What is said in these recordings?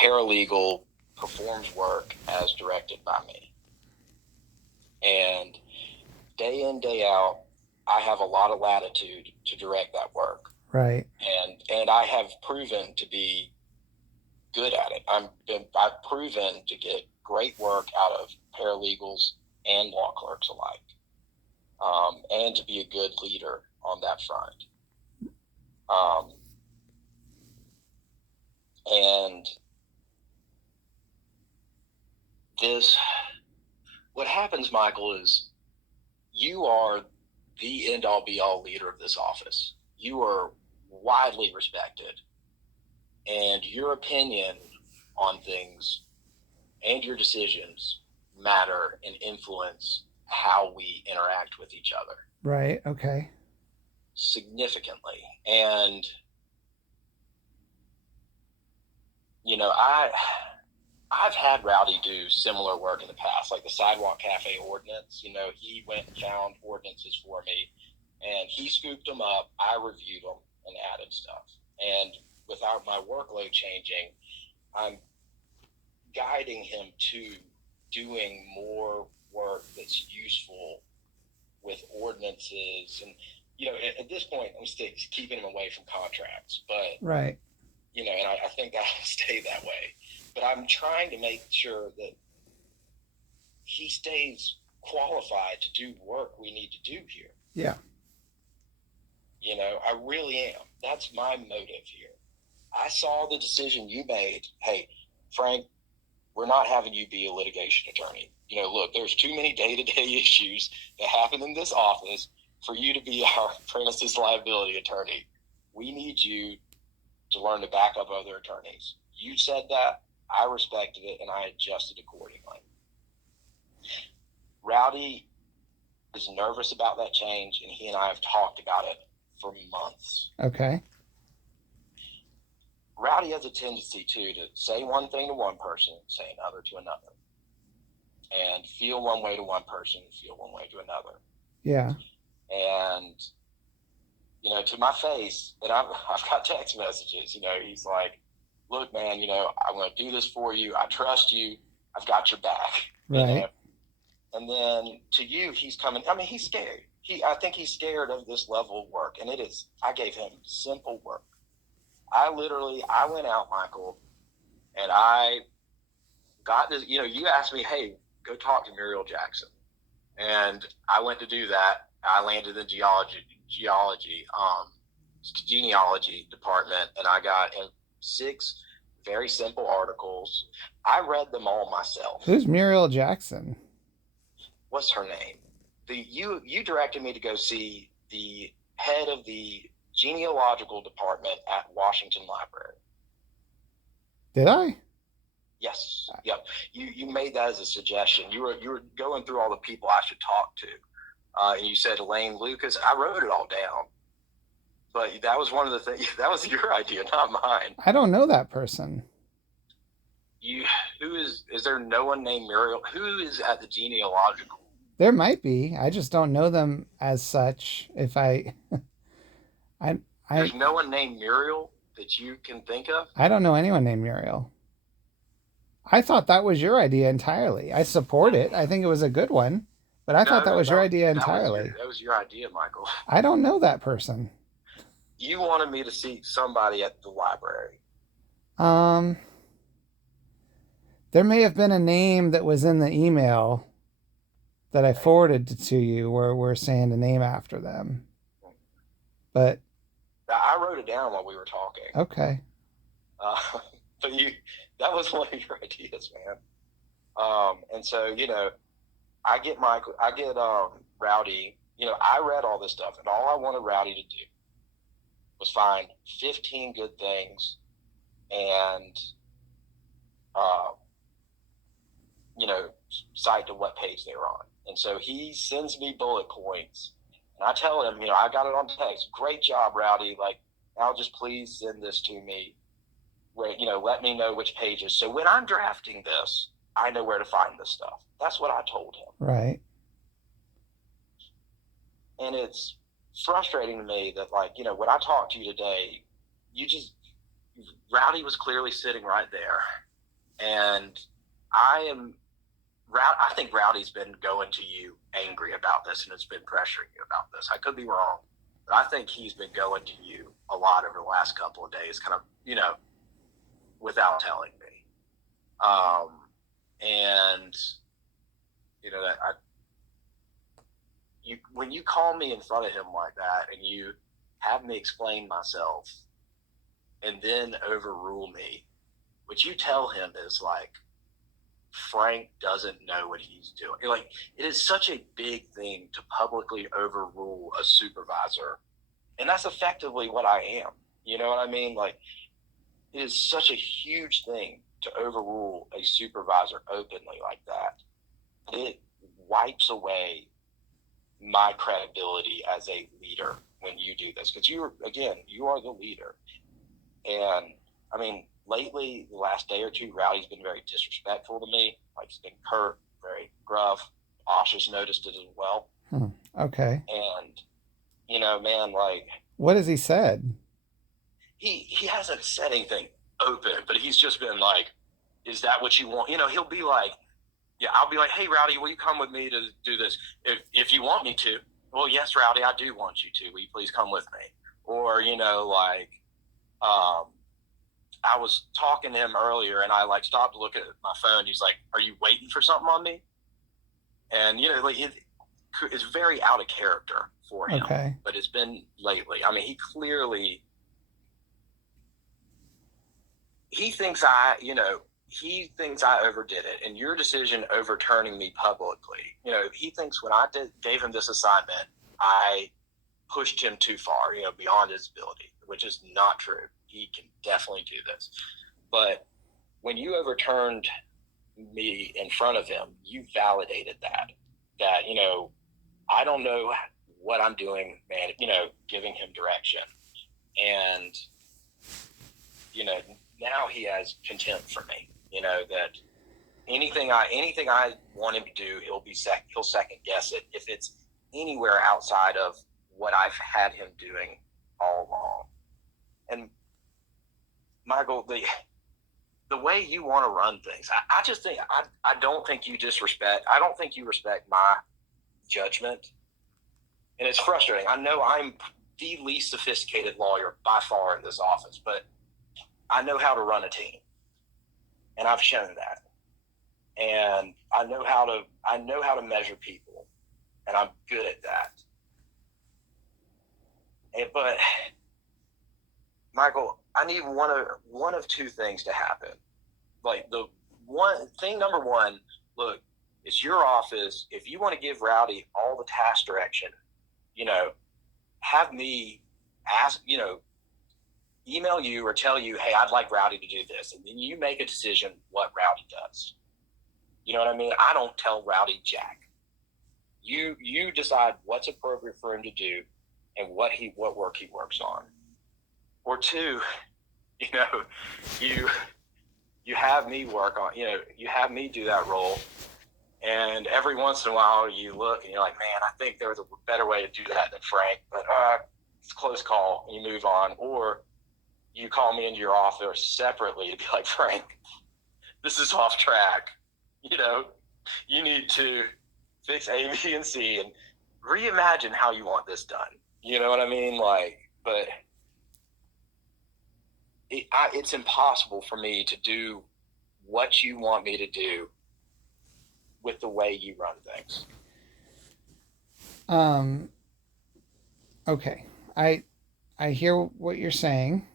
paralegal performs work as directed by me. And day in, day out, I have a lot of latitude to direct that work. Right. And I have proven to be good at it. I've proven to get great work out of paralegals and law clerks alike, and to be a good leader on that front. And what happens, Michael, is you are the end-all be-all leader of this office. You are widely respected, and your opinion on things and your decisions matter and influence how we interact with each other. Right. Okay. Significantly. And, I've had Rowdy do similar work in the past, like the Sidewalk Cafe ordinance. He went and found ordinances for me, and he scooped them up. I reviewed them and added stuff. And without my workload changing, I'm guiding him to doing more work that's useful with ordinances. And, at this point, I'm still keeping him away from contracts. But, right. And I think that'll stay that way. But I'm trying to make sure that he stays qualified to do work we need to do here. Yeah. I really am. That's my motive here. I saw the decision you made. Hey, Frank, we're not having you be a litigation attorney. Look, there's too many day-to-day issues that happen in this office for you to be our premises liability attorney. We need you to learn to back up other attorneys. You said that. I respected it, and I adjusted accordingly. Rowdy is nervous about that change, and he and I have talked about it for months. Okay. Rowdy has a tendency, too, to say one thing to one person, say another to another, and feel one way to one person, feel one way to another. Yeah. And, to my face, and I've got text messages, he's like, look, man, I'm going to do this for you. I trust you. I've got your back. Right. And then to you, he's coming. He's scared. I think he's scared of this level of work. And it is. I gave him simple work. I went out, Michael, and I got this. You asked me, hey, go talk to Muriel Jackson. And I went to do that. I landed in genealogy department, and I got 6 very simple articles. I read them all myself. Who's Muriel Jackson? What's her name? You directed me to go see the head of the genealogical department at Washington Library. Did I? Yes. Yep. You made that as a suggestion. You were going through all the people I should talk to, and you said Elaine Lucas. I wrote it all down. But that was one of the things. That was your idea, not mine. I don't know that person. Is there no one named Muriel? Who is at the genealogical? There might be. I just don't know them as such. There's no one named Muriel that you can think of? I don't know anyone named Muriel. I thought that was your idea entirely. I support it. I think it was a good one. But I thought that was your idea entirely. That was your idea, Michael. I don't know that person. You wanted me to see somebody at the library. There may have been a name that was in the email that I forwarded to you where we're saying a name after them. But I wrote it down while we were talking. Okay. But that was one of your ideas, man. And so, I get Rowdy, I read all this stuff, and all I wanted Rowdy to do was find 15 good things and, cite to what page they were on. And so he sends me bullet points, and I tell him, I got it on text. Great job, Rowdy. Like, now just please send this to me. Where, let me know which pages. So when I'm drafting this, I know where to find this stuff. That's what I told him. Right. And it's frustrating to me that, when I talked to you today, Rowdy was clearly sitting right there. And I think Rowdy's been going to you angry about this and has been pressuring you about this. I could be wrong, but I think he's been going to you a lot over the last couple of days, kind of, without telling me. And when you call me in front of him like that and you have me explain myself and then overrule me, what you tell him is like, Frank doesn't know what he's doing. Like, it is such a big thing to publicly overrule a supervisor. And that's effectively what I am. You know what I mean? Like, it is such a huge thing to overrule a supervisor openly like that. It wipes away my credibility as a leader when you do this. Because you are the leader. And, I mean, lately, the last day or two, Rowdy's been very disrespectful to me. Like, he's been curt, very gruff. Asha's noticed it as well. Okay. And, man, like... What has he said? He hasn't said anything open, but he's just been like, is that what you want? He'll be like, yeah, I'll be like, hey, Rowdy, will you come with me to do this? If you want me to. Well, yes, Rowdy, I do want you to. Will you please come with me? Or, I was talking to him earlier, and I stopped to look at my phone. He's like, "Are you waiting for something on me?" And it's very out of character for him. Okay. But it's been lately. I mean, he thinks I overdid it, and your decision overturning me publicly. He thinks when I gave him this assignment, I pushed him too far, beyond his ability, which is not true. He can definitely do this. But when you overturned me in front of him, you validated that, I don't know what I'm doing, man, giving him direction. And, now he has contempt for me, that anything I want him to do, he'll second guess it if it's anywhere outside of what I've had him doing all along. And Michael, the way you want to run things, I just think I don't think you respect my judgment. And it's frustrating. I know I'm the least sophisticated lawyer by far in this office, but I know how to run a team. And I've shown that. And I know how to measure people. And I'm good at that. But Michael, I need one of two things to happen. Like, the one thing, number one, look, it's your office. If you want to give Rowdy all the task direction, have me ask, email you or tell you, hey, I'd like Rowdy to do this. And then you make a decision what Rowdy does. You know what I mean? I don't tell Rowdy jack. You decide what's appropriate for him to do and what work he works on. Or two, you have me work on, you have me do that role. And every once in a while you look and you're like, man, I think there was a better way to do that than Frank, but it's a close call, and you move on. Or you call me into your office separately to be like, Frank, this is off track. You need to fix A, B, and C and reimagine how you want this done. You know what I mean? But it's impossible for me to do what you want me to do with the way you run things. Okay. I hear what you're saying.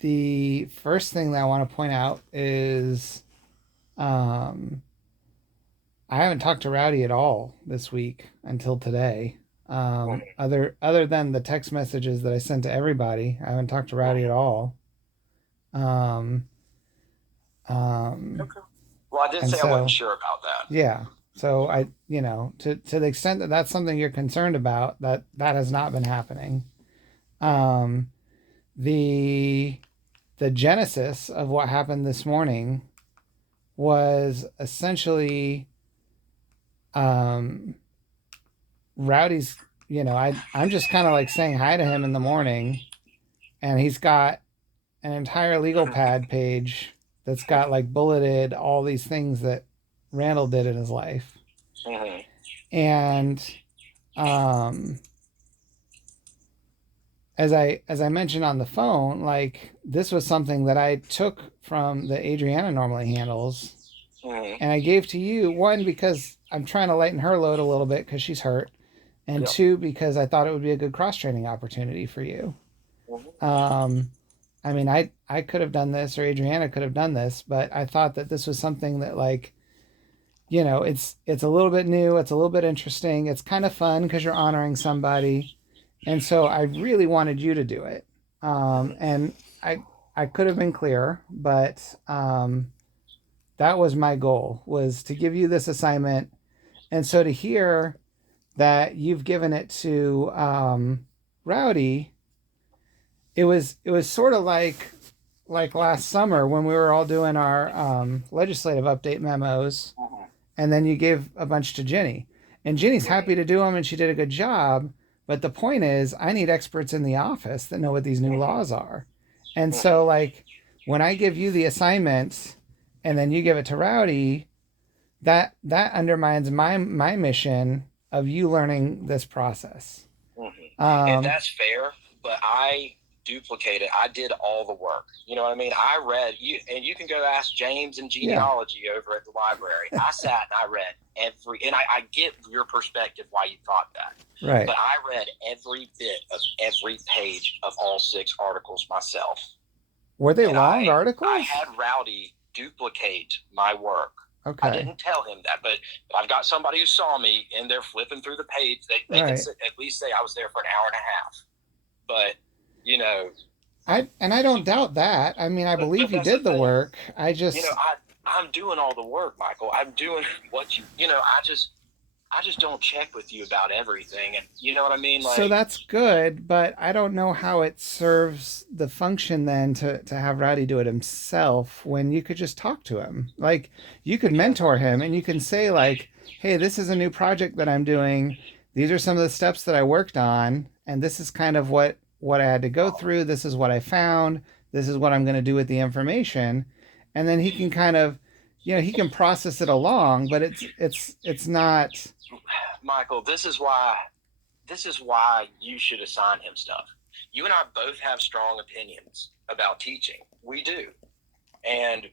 The first thing that I want to point out is I haven't talked to Rowdy at all this week until today. Other than the text messages that I sent to everybody, I haven't talked to Rowdy at all. Okay. Well, I did say I wasn't sure about that. Yeah. So I, to the extent that that's something you're concerned about, that has not been happening. The genesis of what happened this morning was essentially Rowdy's, I'm just kind of like saying hi to him in the morning, and he's got an entire legal pad page that's got like bulleted all these things that Randall did in his life. Mm-hmm. And um, as I mentioned on the phone, like this was something that I took from that Adriana normally handles, Mm-hmm. and I gave to you, one because I'm trying to lighten her load a little bit because she's hurt, and Yep. two because I thought it would be a good cross training opportunity for you. Mm-hmm. I mean, I could have done this or Adriana could have done this, but I thought that this was something that like, you know, it's a little bit new, it's a little bit interesting, it's kind of fun because you're honoring somebody, and so I really wanted you to do it. And I could have been clearer, but that was my goal, was to give you this assignment, and so to hear that you've given it to Rowdy, it was sort of like last summer when we were all doing our legislative update memos, Mm-hmm. and then you gave a bunch to Ginny, and Ginny's happy to do them, and she did a good job. But the point is, I need experts in the office that know what these new laws are, and so like when I give you the assignment, and then you give it to Rowdy, that undermines my mission of you learning this process. Mm-hmm. And Um, that's fair, but I duplicated. I did all the work. You know what I mean? I read you, and you can go ask James in yeah, genealogy over at the library. I sat and I read every, and I get your perspective why you thought that, right. but I read every bit of every page of all 6 articles myself, Were they and long I articles? had Rowdy duplicate my work. I Okay, didn't tell him that, but I've got somebody who saw me in there flipping through the page. They can right. at least say I was there for an hour and a half. But you know, I don't doubt that. I mean, I but believe you that's the did the thing. work. I You know, just I'm doing all the work, Michael. I'm doing what you know. I just don't check with you about everything, and you know what I mean. so Like, that's good, but I don't know how it serves the function then to have Rowdy do it himself when you could just talk to him. Like you could again, mentor him and you can say like, "Hey, this is a new project that I'm doing. These are some of the steps that I worked on, and this is kind of what I had to go through. This is what I found. This is what I'm going to do with the information." And then he can kind of, you know, he can process it along, but it's not Michael, this is why you should assign him stuff. You and I both have strong opinions about teaching. We do. And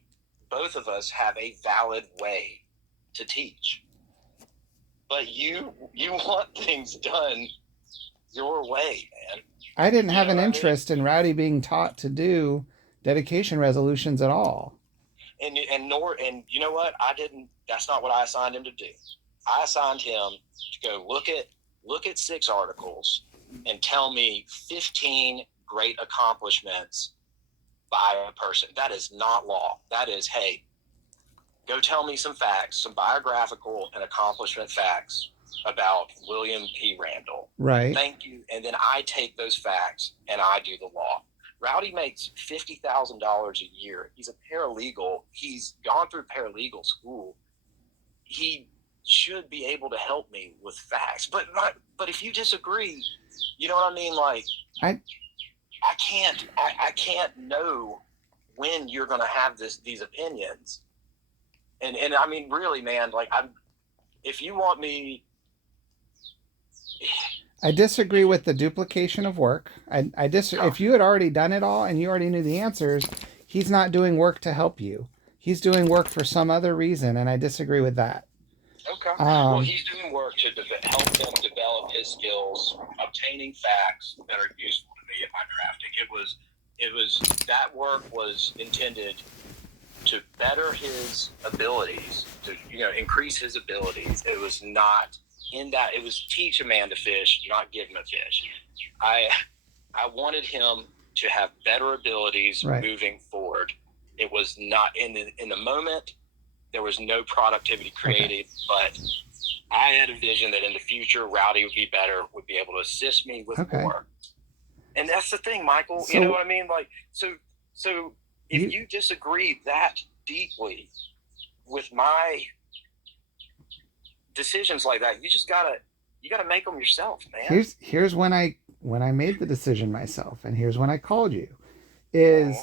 both of us have a valid way to teach. But you want things done your way, man. I didn't You have know an what I mean? interest in Rowdy being taught to do dedication resolutions at all. And you know what? I didn't. That's not what I assigned him to do. I assigned him to go look at 6 articles and tell me 15 great accomplishments by a person. That is not law. That is, hey, go tell me some facts, some biographical and accomplishment facts about William P. Randall. Right. Thank you. And then I take those facts and I do the law. Rowdy makes $50,000 a year. He's a paralegal. He's gone through paralegal school. He should be able to help me with facts. But if you disagree, you know what I mean? Like, I I can't know when you're going to have these opinions. And I mean, really, man, like, if you want me, I disagree with the duplication of work. If you had already done it all and you already knew the answers, he's not doing work to help you. He's doing work for some other reason, and I disagree with that. okay, well, he's doing work to help him develop his skills, obtaining facts that are useful to me in my drafting. That work was intended to better his abilities, to increase his abilities. It was not in that. It was teach a man to fish, not give him a fish. I wanted him to have better abilities Right. moving forward. It was not in the moment. There was no productivity created, but I had a vision that in the future, Rowdy would be better, would be able to assist me with more. And that's the thing, Michael. You know what I mean? Like, so if you disagree that deeply with my decisions like that, you gotta make them yourself, man. Here's when I made the decision myself, and here's when I called you. Is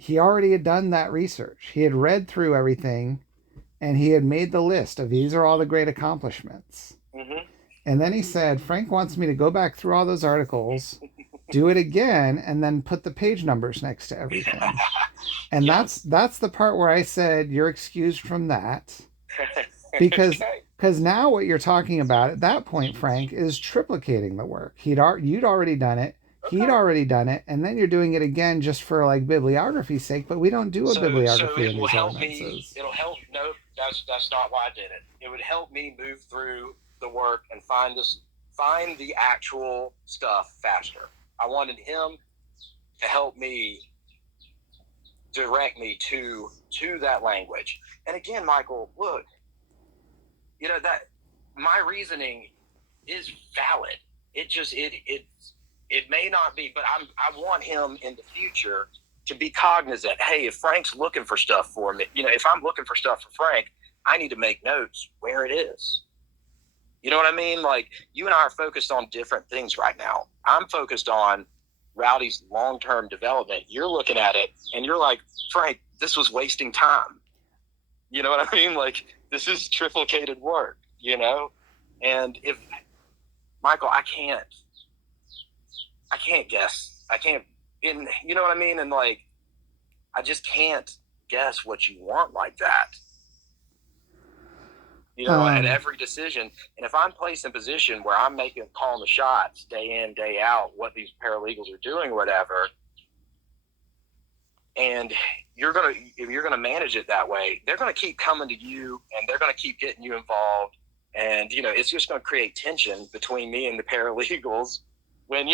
he already had done that research. He had read through everything and he had made the list of these are all the great accomplishments. Mm-hmm. And then he said, Frank wants me to go back through all those articles, do it again, and then put the page numbers next to everything. And Yeah. that's the part where I said, you're excused from that. Because Okay. because now what you're talking about at that point, Frank, is triplicating the work. You'd already done it. He'd Okay. already done it, and then you're doing it again just for like bibliography's sake. But we don't do a So bibliography it in will these help me. ordinances. It'll help. No, that's not why I did it. It would help me move through the work and find the actual stuff faster. I wanted him to help me direct me to that language. And again, Michael, look, that my reasoning is valid. It may not be, but I want him in the future to be cognizant. Hey, if Frank's looking for stuff for me, if I'm looking for stuff for Frank, I need to make notes where it is. You know what I mean? Like, you and I are focused on different things right now. I'm focused on Rowdy's long-term development. You're looking at it and you're like, Frank, this was wasting time. You know what I mean? Like, this is triplicated work, And if, Michael, I can't guess. I can't, you know what I mean? And like, I just can't guess what you want like that. At every decision. And if I'm placed in a position where I'm calling the shots day in, day out, what these paralegals are doing, whatever, and if you're gonna manage it that way, they're gonna keep coming to you and they're gonna keep getting you involved. And it's just gonna create tension between me and the paralegals when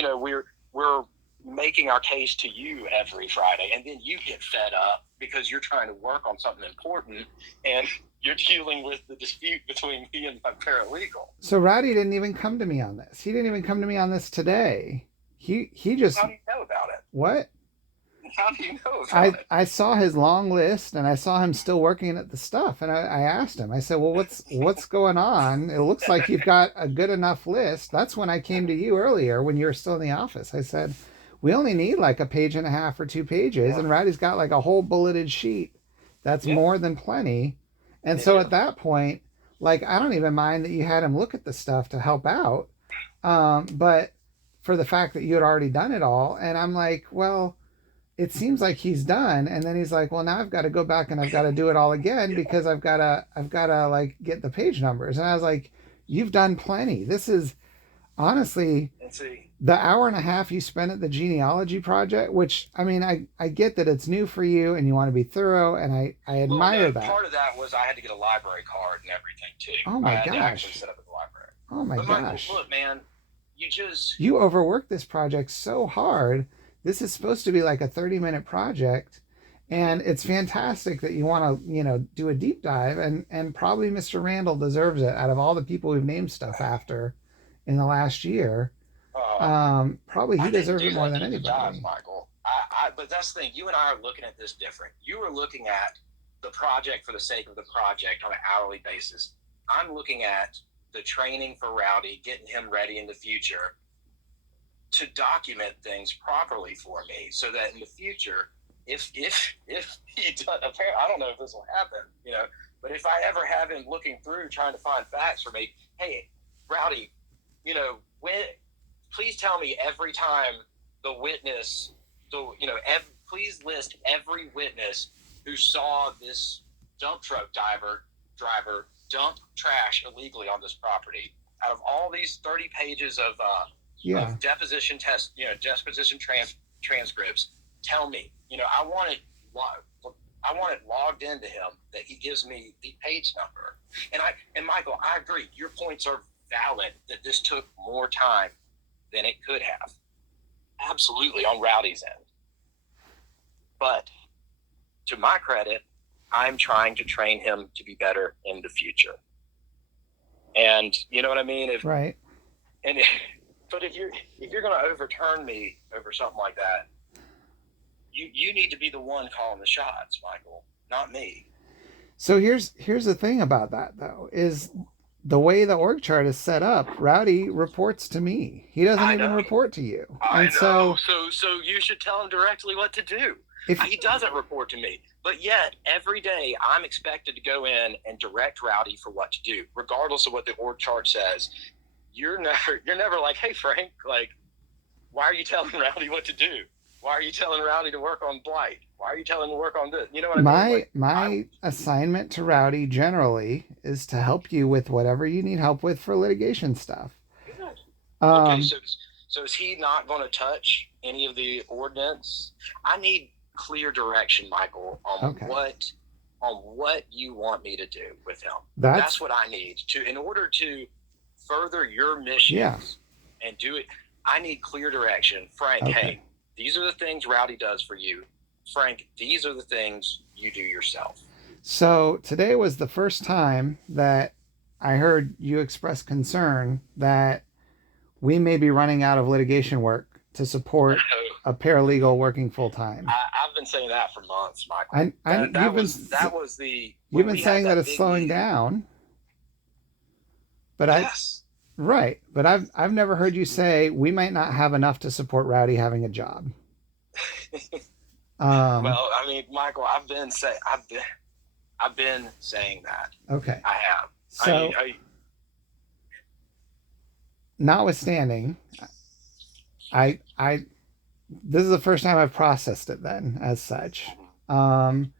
we're making our case to you every Friday, and then you get fed up because you're trying to work on something important and you're dealing with the dispute between me and my paralegal. So Rowdy didn't even come to me on this. He didn't even come to me on this today. He just. How do you know about it? What? How do you know about it? I saw his long list and I saw him still working at the stuff, and I asked him. I said, "Well, what's going on? It looks like you've got a good enough list." That's when I came to you earlier when you were still in the office. I said, "We only need like a page and a half or 2 pages, Yeah. and Rowdy's got like a whole bulleted sheet. That's more than plenty." And so at that point, like, I don't even mind that you had him look at the stuff to help out, but for the fact that you had already done it all, and I'm like, well, it seems like he's done. And then he's like, well, now I've got to go back and I've got to do it all again because I've got to like get the page numbers. And I was like, you've done plenty. This is honestly the hour and a half you spent at the genealogy project, which, I mean, I get that it's new for you and you want to be thorough, and I admire that. Part of that was I had to get a library card and everything too. Oh my I had to gosh. actually set up at the library. Oh my gosh. Michael, look, man, you overworked this project so hard. This is supposed to be like a 30-minute project, and it's fantastic that you want to, do a deep dive, and probably Mr. Randall deserves it out of all the people we've named stuff after in the last year. Probably he deserves it more than anybody. Dive, Michael. But that's the thing. You and I are looking at this different. You are looking at the project for the sake of the project on an hourly basis. I'm looking at the training for Rowdy, getting him ready in the future to document things properly for me, so that in the future, if he does, apparently, I don't know if this will happen, but if I ever have him looking through trying to find facts for me, hey, Rowdy, please tell me every time the witness, please list every witness who saw this dump truck driver dump trash illegally on this property. Out of all these 30 pages of deposition transcripts, tell me, I want it logged into him that he gives me the page number. And Michael, I agree. Your points are valid that this took more time than it could have. Absolutely, on Rowdy's end. But to my credit, I'm trying to train him to be better in the future. And you know what I mean? Right. But if you're going to overturn me over something like that, you need to be the one calling the shots, Michael, not me. So here's the thing about that, though, is the way the org chart is set up, Rowdy reports to me. He doesn't I even know. report to you. I And know. so So you should tell him directly what to do. if He doesn't report to me, but yet every day I'm expected to go in and direct Rowdy for what to do, regardless of what the org chart says. You're never like, hey Frank, like, why are you telling Rowdy what to do? Why are you telling Rowdy to work on Blight? Why are you telling him to work on this? You know what I mean? Like, my assignment to Rowdy generally is to help you with whatever you need help with for litigation stuff. good. Okay, Um, so is he not going to touch any of the ordinance? I need clear direction, Michael, okay. on what you want me to do with him. That's That's what I need to in order to further your missions yeah. and do it. I need clear direction, Frank. Okay. Hey, these are the things Rowdy does for you, Frank. These are the things you do yourself. So today was the first time that I heard you express concern that we may be running out of litigation work to support a paralegal working full time. I've been saying that for months, Michael. You've been saying that it's slowing down, but yes. right, but I've never heard you say we might not have enough to support Rowdy having a job. Well, I mean, Michael, I've been saying that. Okay. I have. So, notwithstanding, I this is the first time I've processed it then as such. But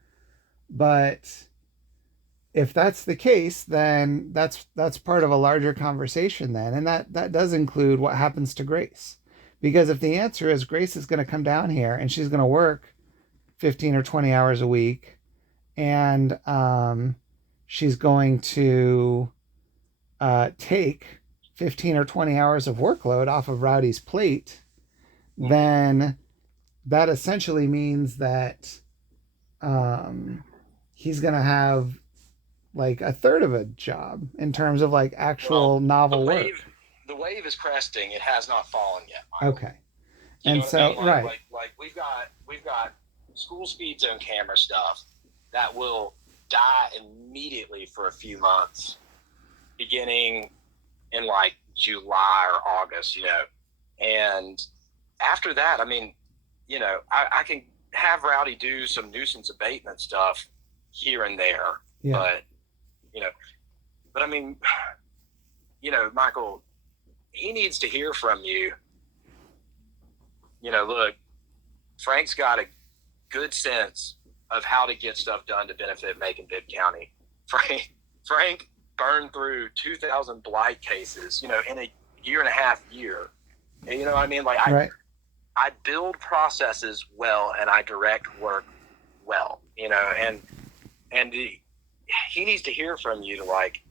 if that's the case, then that's part of a larger conversation then, and that does include what happens to Grace. Because if the answer is Grace is going to come down here and she's going to work 15 or 20 hours a week, and she's going to take 15 or 20 hours of workload off of Rowdy's plate, then that essentially means that he's going to have like a third of a job in terms of like actual novel work. The wave is cresting. It has not fallen yet, Michael. Okay. You and so, I mean? right. Like we've got school speed zone camera stuff that will die immediately for a few months, beginning in like July or August, and after that, I mean, I can have Rowdy do some nuisance abatement stuff here and there, but I mean, Michael, he needs to hear from you. Look, Frank's got a good sense of how to get stuff done to benefit Macon-Bibb County. Frank burned through 2,000 blight cases, in a year and a half year. And, you know what I mean? Like, I build processes well and I direct work well, and he needs to hear from you to like,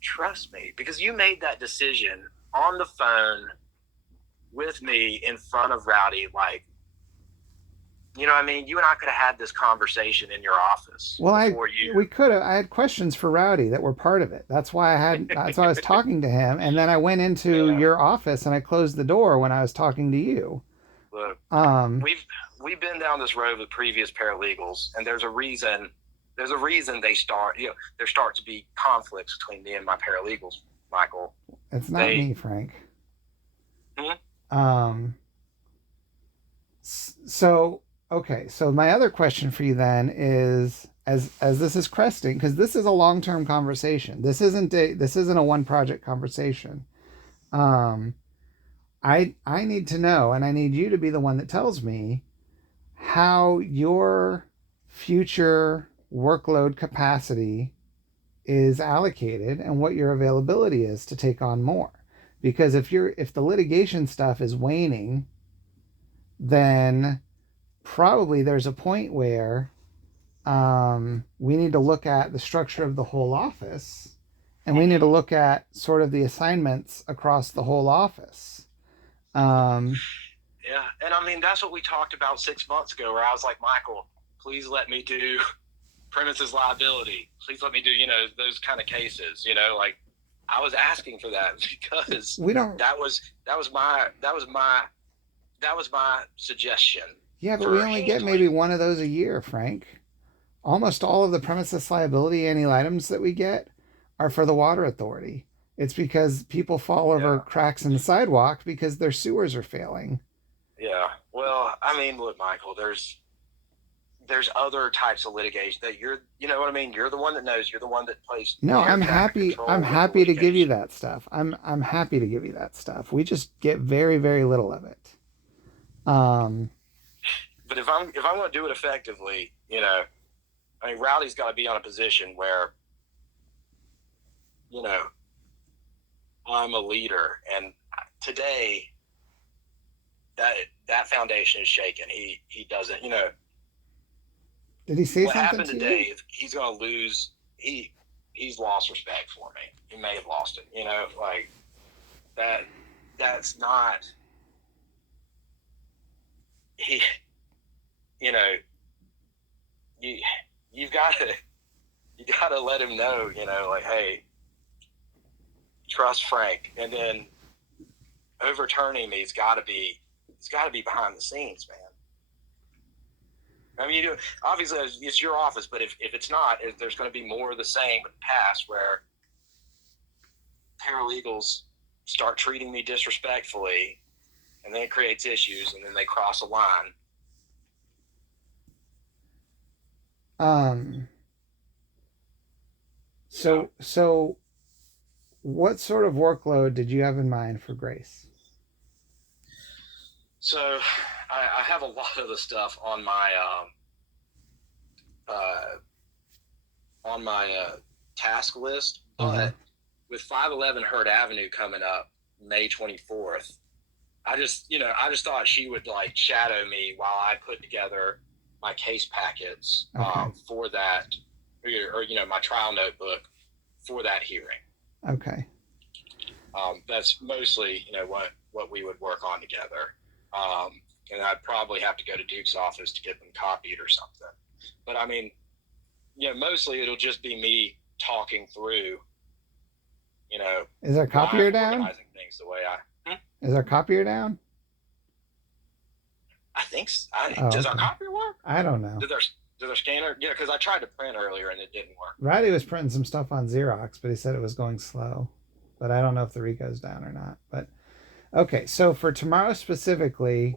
trust me, because you made that decision on the phone with me in front of Rowdy. Like, you know what I mean? You and I could have had this conversation in your office. Well, we could have. I had questions for Rowdy that were part of it. That's why I was talking to him, and then I went into your office and I closed the door when I was talking to you. Look, we've been down this road with previous paralegals, and there's a reason there start to be conflicts between me and my paralegals, Michael. It's not me, Frank. So okay, so my other question for you then is, as this is cresting, because this is a long-term conversation. This isn't a one project conversation. I need to know, and I need you to be the one that tells me how your future workload capacity is allocated and what your availability is to take on more. Because if the litigation stuff is waning, then probably there's a point where we need to look at the structure of the whole office, and we need to look at sort of the assignments across the whole office. Yeah, and I mean, that's what we talked about 6 months ago, where I was like, Michael, please let me do premises liability. Please let me do, those kind of cases, like I was asking for that because that was my suggestion. Yeah, but we only get maybe one of those a year, Frank. Almost all of the premises liability annual items that we get are for the water authority. It's because people fall over Yeah. cracks in the sidewalk because their sewers are failing. Yeah. Well, I mean, look, Michael, there's other types of litigation that you know what I mean? You're the one that knows, you're the one that plays No, air I'm traffic happy. I'm control with the happy to give you litigation. that stuff. I'm happy to give you that stuff. We just get very, very little of it. Um, But if I'm going to do it effectively, I mean, Rowdy's got to be on a position where, you know, I'm a leader, and today that that foundation is shaken. He doesn't, did he say what something happened to today you? is he's going to lose. He's lost respect for me. He may have lost it. Like that. That's not he. You know, you you've got to let him know. Like, hey, trust Frank, and then overturning me has got to be behind the scenes, man. I mean, obviously it's your office, but if it's not, there's going to be more of the same in the past where paralegals start treating me disrespectfully, and then it creates issues, and then they cross a line. Um, so what sort of workload did you have in mind for Grace? So I have a lot of the stuff on my uh, task list, Uh-huh. but with 511 Hurt Avenue coming up May 24th, I just thought she would like shadow me while I put together my case packets Okay. for that, or my trial notebook for that hearing. Okay. That's mostly what we would work on together, and I'd probably have to go to Duke's office to get them copied or something. But I mean, mostly it'll just be me talking through, Is our why I'm copier down? organizing things the way I. Is our copier down? I think. Oh, Does our okay. copier work? I don't know. Does our scanner? Yeah, because I tried to print earlier and it didn't work. Roddy was printing some stuff on Xerox, but he said it was going slow. But I don't know if the Rico's down or not. But okay, so for tomorrow specifically,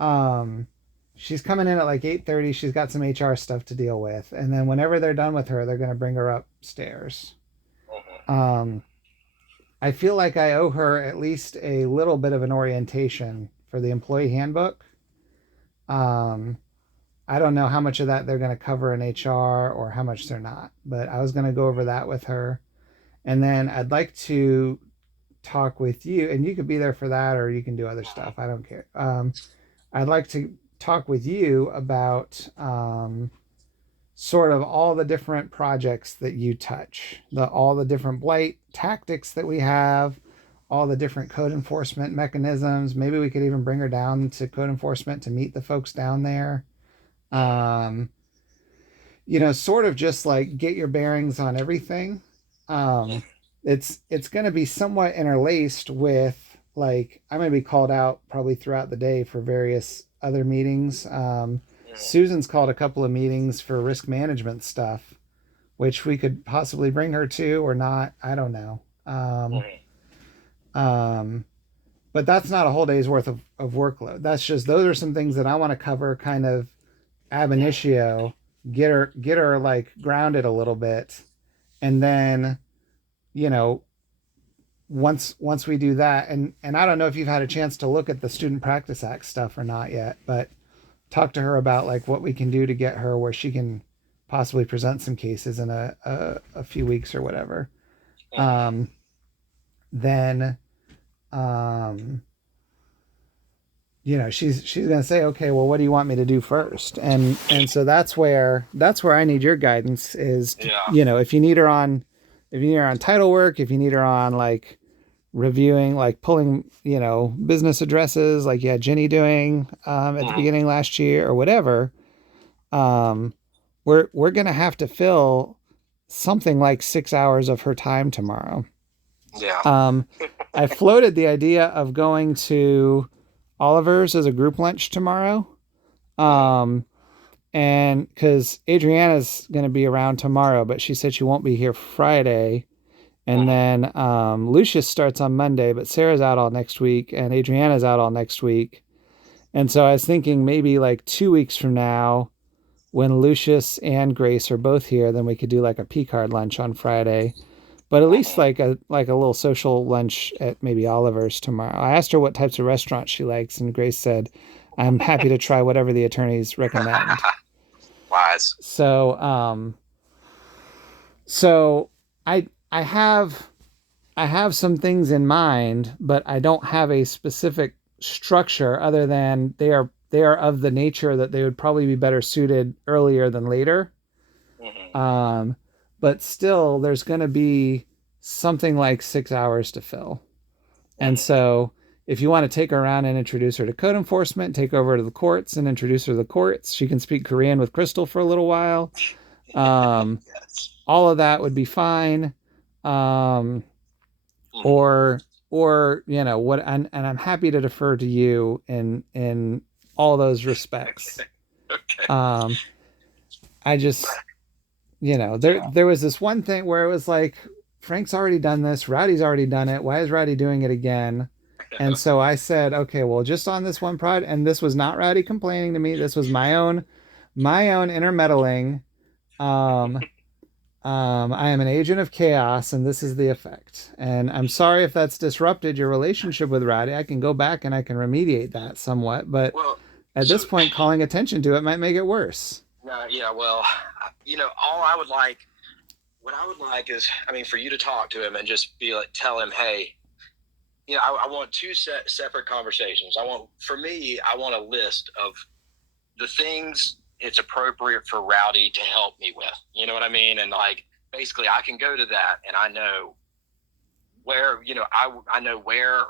um, she's coming in at like 8:30. She's got some HR stuff to deal with, and then whenever they're done with her, they're going to bring her upstairs. Mm-hmm. Um, I feel like I owe her at least a little bit of an orientation for the employee handbook. Um, I don't know how much of that they're going to cover in HR or how much they're not, but I was going to go over that with her. And then I'd like to talk with you, and you could be there for that or you can do other stuff. I don't care. I'd like to talk with you about sort of all the different projects that you touch, all the different blight tactics that we have, all the different code enforcement mechanisms. Maybe we could even bring her down to code enforcement to meet the folks down there. Um, sort of just like get your bearings on everything. Um, it's going to be somewhat interlaced with like I'm going to be called out probably throughout the day for various other meetings. Susan's called a couple of meetings for risk management stuff, which we could possibly bring her to or not. I don't know. Um, but that's not a whole day's worth of workload. That's just those are some things that I want to cover kind of ab initio, get her like grounded a little bit, and then you know once we do that, and I don't know if you've had a chance to look at the Student Practice Act stuff or not yet, but talk to her about like what we can do to get her where she can possibly present some cases in a few weeks or whatever. Then um, she's gonna say, okay, well, what do you want me to do first? And so that's where I need your guidance is to, Yeah. if you need her on title work, if you need her on like reviewing, like pulling, business addresses like you had Jenny doing at the beginning last year or whatever. um we're gonna have to fill something like 6 hours of her time tomorrow. Yeah. I floated the idea of going to Oliver's as a group lunch tomorrow. And because Adriana's going to be around tomorrow, but she said she won't be here Friday. And then Lucius starts on Monday, but Sarah's out all next week, and Adriana's out all next week. And so I was thinking maybe like 2 weeks from now, when Lucius and Grace are both here, then we could do like a P-card lunch on Friday. But at least like a little social lunch at maybe Oliver's tomorrow. I asked her what types of restaurants she likes, and Grace said, "I'm happy to try whatever the attorneys recommend." Wise. So I have some things in mind, but I don't have a specific structure other than they are of the nature that they would probably be better suited earlier than later. But still, there's going to be something like 6 hours to fill. And so if you want to take her around and introduce her to code enforcement, take her over to the courts and introduce her to the courts, she can speak Korean with Crystal for a little while. Yes. All of that would be fine. Or you know what, and I'm happy to defer to you in all those respects. Okay. I just, you know, there was this one thing where it was like, Frank's already done this, Rowdy's already done it, why is Rowdy doing it again? And so I said, okay, well, just on this one prod, and this was not Rowdy complaining to me, this was my own intermeddling. I am an agent of chaos, and this is the effect. And I'm sorry if that's disrupted your relationship with Rowdy. I can go back and I can remediate that somewhat, but at this point, calling attention to it might make it worse. Yeah, well, you know, what I would like is, I mean, for you to talk to him and just be like, tell him, hey, you know, I want two separate conversations. For me, I want a list of the things it's appropriate for Rowdy to help me with. You know what I mean? And like, basically I can go to that and I know where, you know, I know where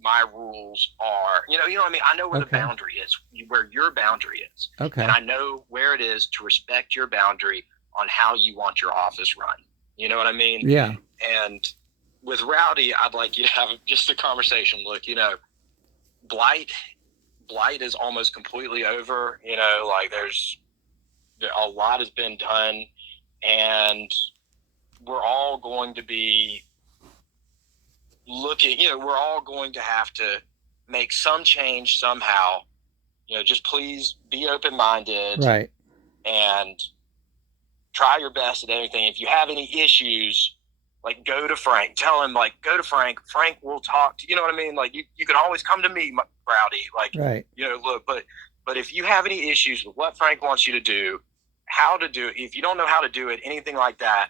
my rules are, you know what I mean? I know where the boundary is, where your boundary is. Okay. And I know where it is to respect your boundary on how you want your office run. You know what I mean? Yeah. And with Rowdy, I'd like you to have just a conversation. Look, you know, Blight is almost completely over, you know, like there's a lot has been done, and we're all going to be looking, you know, we're all going to have to make some change somehow. You know, just please be open-minded, right, and try your best at anything. If you have any issues, like, go to Frank. Tell him, like, go to Frank. Frank will talk to you. Know what I mean? Like, you can always come to me, Rowdy. Like, right. You know, look, but if you have any issues with what Frank wants you to do, how to do it, if you don't know how to do it, anything like that,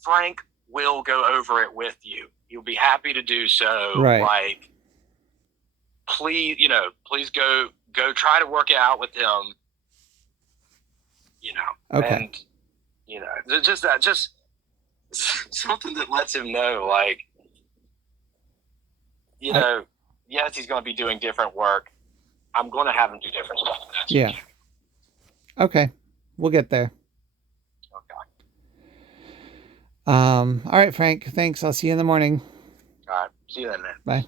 Frank will go over it with you. He'll be happy to do so. Right. Like, please, you know, please go try to work it out with him. You know, okay. And you know, just something that lets him know, like, you know, yes, he's going to be doing different work. I'm going to have him do different stuff. Yeah. Okay. We'll get there. Okay. All right, Frank. Thanks. I'll see you in the morning. All right. See you then, man. Bye.